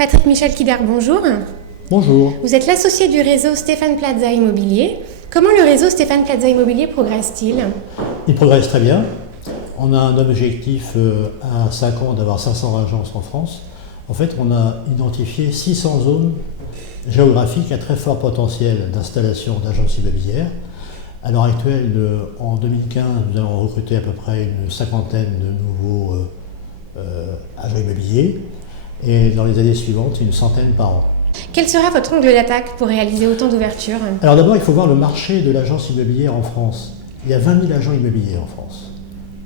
Patrick Michel Kider, bonjour. Bonjour. Vous êtes l'associé du réseau Stéphane Plaza Immobilier. Comment le réseau Stéphane Plaza Immobilier progresse-t-il? Il progresse très bien. On a un objectif à 5 ans d'avoir 500 agences en France. En fait, on a identifié 600 zones géographiques à très fort potentiel d'installation d'agences immobilières. À l'heure actuelle, en 2015, nous allons recruter à peu près une cinquantaine de nouveaux agents immobiliers et dans les années suivantes, une centaine par an. Quel sera votre angle d'attaque pour réaliser autant d'ouvertures? Alors d'abord, il faut voir le marché de l'agence immobilière en France. Il y a 20 000 agents immobiliers en France.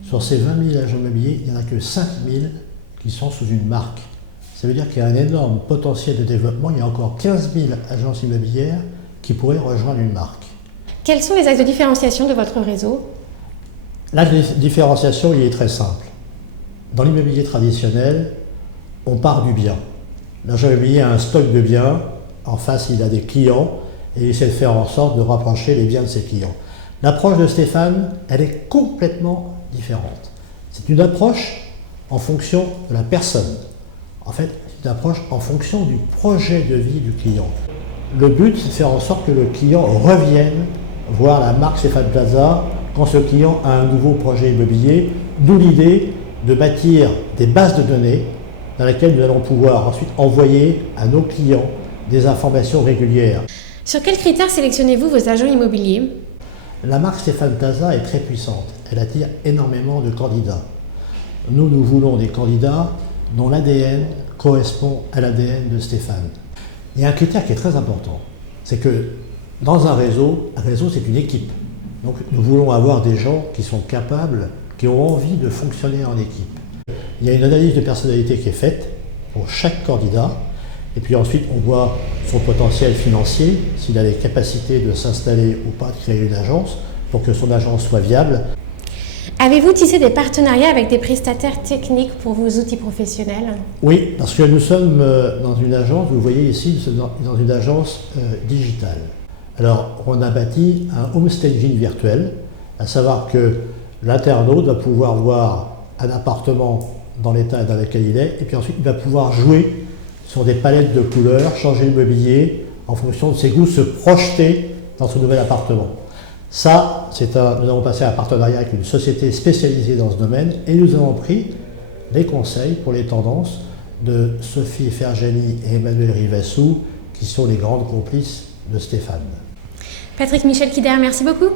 Sur ces 20 000 agents immobiliers, il n'y en a que 5 000 qui sont sous une marque. Ça veut dire qu'il y a un énorme potentiel de développement. Il y a encore 15 000 agences immobilières qui pourraient rejoindre une marque. Quels sont les axes de différenciation de votre réseau? La différenciation, il est très simple. Dans l'immobilier traditionnel, on part du bien. L'agent immobilier a un stock de biens, en face il a des clients et il essaie de faire en sorte de rapprocher les biens de ses clients. L'approche de Stéphane, elle est complètement différente. C'est une approche en fonction de la personne. En fait, c'est une approche en fonction du projet de vie du client. Le but, c'est de faire en sorte que le client revienne voir la marque Stéphane Plaza quand ce client a un nouveau projet immobilier, d'où l'idée de bâtir des bases de données dans lesquelles nous allons pouvoir ensuite envoyer à nos clients des informations régulières. Sur quels critères sélectionnez-vous vos agents immobiliers? La marque Stéphane Plaza est très puissante. Elle attire énormément de candidats. Nous voulons des candidats dont l'ADN correspond à l'ADN de Stéphane. Il y a un critère qui est très important, c'est que dans un réseau c'est une équipe. Donc nous voulons avoir des gens qui sont capables, qui ont envie de fonctionner en équipe. Il y a une analyse de personnalité qui est faite pour chaque candidat, et puis ensuite on voit son potentiel financier, s'il a les capacités de s'installer ou pas, de créer une agence, pour que son agence soit viable. Avez-vous tissé des partenariats avec des prestataires techniques pour vos outils professionnels? Oui, parce que nous sommes dans une agence, vous le voyez ici, nous sommes dans une agence digitale. Alors on a bâti un home staging virtuel, à savoir que l'internaute va pouvoir voir un appartement dans l'état dans lequel il est, et puis ensuite il va pouvoir jouer sur des palettes de couleurs, changer le mobilier en fonction de ses goûts, se projeter dans ce nouvel appartement. Ça, nous avons passé un partenariat avec une société spécialisée dans ce domaine et nous avons pris les conseils pour les tendances de Sophie Ferjani et Emmanuel Rivassou, qui sont les grandes complices de Stéphane. Patrick Michel Kider, merci beaucoup.